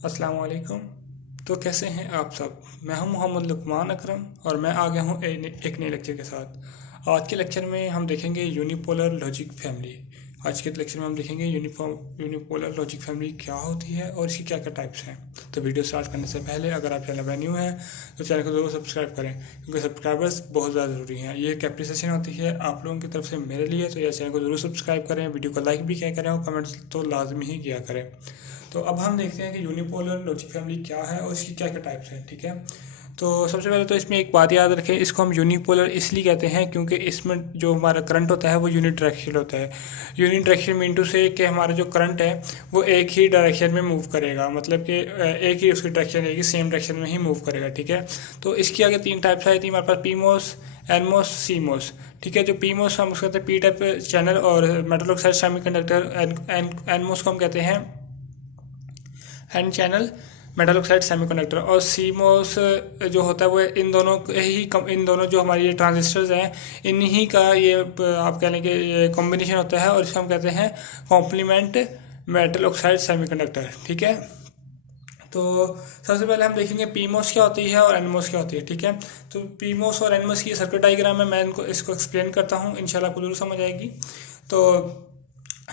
अस्सलाम वालेकुम। तो कैसे हैं आप सब। मैं हूं मोहम्मद लुकमान अकरम और मैं आ गया हूं एक नए लेक्चर के साथ। आज के लेक्चर में हम देखेंगे यूनिपोलर लॉजिक फैमिली। आज के लेक्चर में हम देखेंगे यूनिपोलर लॉजिक फैमिली क्या होती है और इसकी क्या क्या टाइप्स हैं। तो वीडियो स्टार्ट करने से पहले अगर आप चैनल पर न्यू हैं तो चैनल को ज़रूर सब्सक्राइब करें, क्योंकि सब्सक्राइबर्स बहुत ज़्यादा ज़रूरी हैं। ये एक एप्रिसिएशन होती है आप लोगों की तरफ से मेरे लिए। तो यह चैनल को ज़रूर सब्सक्राइब करें, वीडियो को लाइक भी किया करें और कमेंट्स तो लाजमी ही किया करें। तो अब हम देखते हैं कि यूनिपोलर लॉजिक फैमिली क्या है और इसकी क्या क्या टाइप्स हैं। ठीक है, तो सबसे पहले तो इसमें एक बात याद रखें, इसको हम यूनिपोलर इसलिए कहते हैं क्योंकि इसमें जो हमारा करंट होता है वो यूनिट डायरेक्शन होता है। यूनिट डायरेक्शन मीन टू से कि हमारा जो करंट है वो एक ही डायरेक्शन में मूव करेगा, मतलब कि एक ही उसकी डायरेक्शन रहेगी, सेम डायरेक्शन में ही मूव करेगा। ठीक है, तो इसकी आगे तीन टाइप्स आई थी हमारे पास, पीमोस, एनमोस, सीमोस। ठीक है, जो पीमोस हम उसको कहते हैं पी टाइप चैनल और मेटल ऑक्साइड सेमीकंडक्टर। एनमोस को हम कहते हैं N channel metal oxide semiconductor. और सीमोस जो होता है वो इन दोनों जो हमारी ये ट्रांजिस्टर्स हैं इन्हीं का ये आप कह लें कि ये कॉम्बिनेशन होता है और इसको हम कहते हैं कॉम्प्लीमेंट मेटल ऑक्साइड सेमीकंडक्टर। ठीक है, तो सबसे पहले हम देखेंगे पीमोस क्या होती है और एनमोस क्या होती है। ठीक है, तो पीमोस और एनमोस की सर्किट डायग्राम है, मैं इसको एक्सप्लेन करता हूँ, इंशाल्लाह आपको जरूर समझ आएगी। तो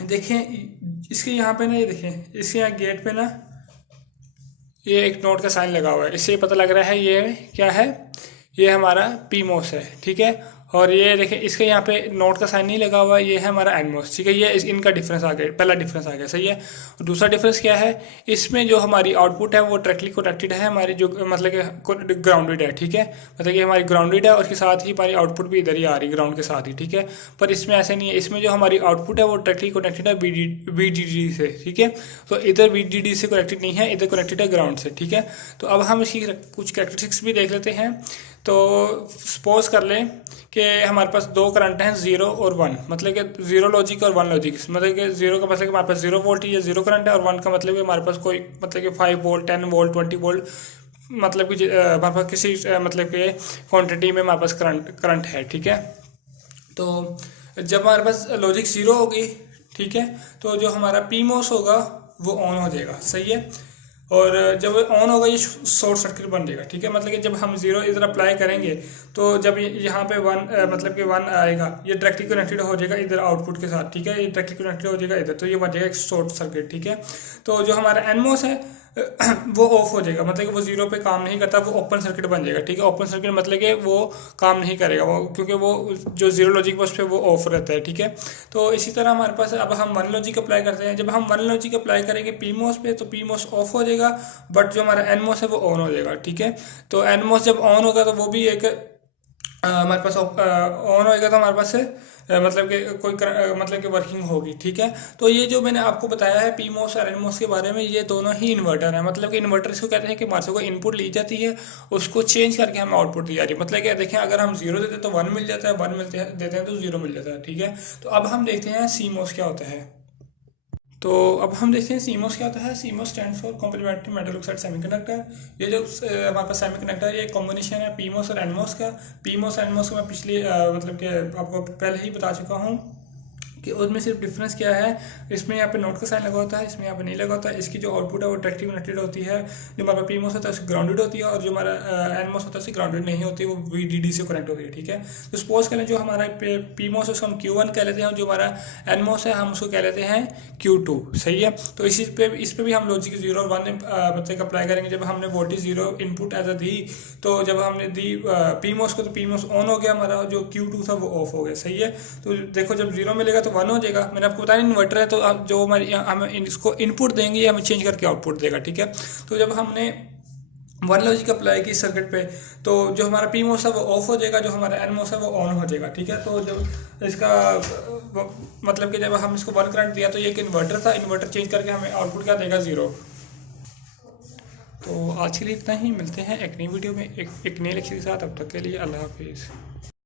देखें इसके यहाँ पे ना, ये देखें इसके यहाँ गेट पे ना ये एक नोट का साइन लगा हुआ है, इससे पता लग रहा है ये क्या है, ये हमारा पीमोस है। ठीक है, और ये देखें इसके यहाँ पे नोट का साइन नहीं लगा हुआ, ये है हमारा एनमोस। ठीक है, ये इनका डिफरेंस आ गया, पहला डिफरेंस आ गया, सही है। और दूसरा डिफरेंस क्या है, इसमें जो हमारी आउटपुट है वो डायरेक्टली कनेक्टेड है हमारी जो मतलब कि ग्राउंडेड है। ठीक है, मतलब कि हमारी ग्राउंडेड है और उसके साथ ही हमारी आउटपुट भी इधर ही आ रही है ग्राउंड के साथ ही। ठीक है, पर इसमें ऐसे नहीं है, इसमें जो हमारी आउटपुट है वो डायरेक्टली कनेक्टेड है VDD से। ठीक है, तो इधर VDD से कनेक्टेड नहीं है, इधर कनेक्टेड है ग्राउंड से। ठीक है, तो अब हम इसकी कुछ कैरेक्टरिस्टिक्स भी देख लेते हैं। तो सपोज कर लें कि हमारे पास दो करंट हैं, 0 और 1, मतलब कि 0 लॉजिक और 1 लॉजिक। मतलब कि 0 का मतलब कि हमारे पास 0 वोल्ट या 0 करंट है, और 1 का मतलब कि हमारे पास कोई मतलब कि 5 वोल्ट, 10 वोल्ट, 20 वोल्ट, मतलब कि हमारे पास किसी मतलब कि क्वांटिटी में हमारे पास करंट है। ठीक है, तो जब हमारे पास लॉजिक 0 होगी, ठीक है, तो जो हमारा पीमोस होगा वो ऑन हो जाएगा, सही है। और जब ऑन होगा ये शॉर्ट सर्किट बन जाएगा। ठीक है, मतलब कि जब हम 0 इधर अप्लाई करेंगे तो जब यहाँ पे 1 मतलब कि 1 आएगा, ये डायरेक्टली कनेक्टेड हो जाएगा इधर आउटपुट के साथ। ठीक है, ये डायरेक्टली कनेक्टेड हो जाएगा इधर, तो ये बन जाएगा एक शॉर्ट सर्किट। ठीक है, तो जो हमारा एनमोस है वो ऑफ हो जाएगा, मतलब कि वो 0 पे काम नहीं करता, वो ओपन सर्किट बन जाएगा। ठीक है, ओपन सर्किट मतलब कि वो काम नहीं करेगा वो, क्योंकि वो जो 0 लॉजिक बस पे वो ऑफ रहता है। ठीक है, तो इसी तरह हमारे पास अब हम 1 लॉजिक अप्लाई करते हैं। जब हम 1 लॉजिक अप्लाई करेंगे पीमोस पे तो पीमोस ऑफ हो जाएगा, बट जो हमारा एनमोस है वो ऑन हो जाएगा। ठीक है, तो एनमोस जब ऑन होगा तो वो भी एक हमारे पास ऑन होएगा, तो हमारे पास मतलब कि कोई मतलब कि वर्किंग होगी। ठीक है, तो ये जो मैंने आपको बताया है पीमोस और एनमोस के बारे में, ये दोनों ही इन्वर्टर है। मतलब कि इन्वर्टर इसको कहते हैं कि हमारे से कोई इनपुट ली जाती है, उसको चेंज करके हमें आउटपुट दी जा रही है। मतलब कि देखें अगर हम 0 देते हैं तो 1 मिल जाता है, 1 देते हैं तो 0 मिल जाता है। ठीक है, तो अब हम देखते हैं सीमोस क्या होता है। तो अब हम देखते हैं सीमोस क्या होता है। CMOS stand for complementary metal oxide semiconductor. ये जो हमारे पास सेमीकंडक्टर ये कॉम्बिनेशन है पीमोस और एनमोस का। पीमोस और एनमोस को मैं पिछले मतलब कि आपको पहले ही बता चुका हूँ कि उसमें सिर्फ डिफरेंस क्या है, इसमें यहाँ पे नोट का साइन लगा होता है, इसमें यहाँ पे नहीं लगा होता है। इसकी जो आउटपुट है वो डायरेक्टली कनेक्टेड होती है, जो हमारा पीमोस होता है उसकी ग्राउंडेड होती है, और जो हमारा एनमोस होता है उसकी ग्राउंडेड नहीं होती, वो VDD से कनेक्ट होती है। ठीक है, तो सपोज करें जो हमारा पीमोस है उसको हम Q1 कह लेते हैं, जो हमारा एनमोस है हम उसको कह लेते हैं Q2, सही है। तो इस पे भी हम लॉजिक 0 और 1 मतलब अप्लाई करेंगे। जब हमने वोल्टेज 0 इनपुट एज दी, तो जब हमने दी पीमोस को तो पीमोस ऑन हो गया, हमारा जो Q2 था वो ऑफ हो गया, सही है। तो देखो जब 0 मिलेगा तो 1 हो जाएगा। मैंने आपको बताया इन्वर्टर है, तो अब जो हमारी हम इसको इनपुट देंगे ये हमें चेंज करके आउटपुट देगा। ठीक है, तो जब हमने 1 लॉजिक अप्लाई की सर्किट पे तो जो हमारा पीमोस है वो ऑफ हो जाएगा, जो हमारा एनमोस है वो ऑन हो जाएगा। ठीक है, तो जब इसका मतलब कि जब हम इसको 1 करंट दिया तो ये एक इन्वर्टर था, इन्वर्टर चेंज करके हमें आउटपुट क्या देगा, 0। तो आज के लिए इतना ही, मिलते हैं एक नई वीडियो में एक नए लेक्चर के साथ। अब तक के लिए अल्लाह हाफिज़।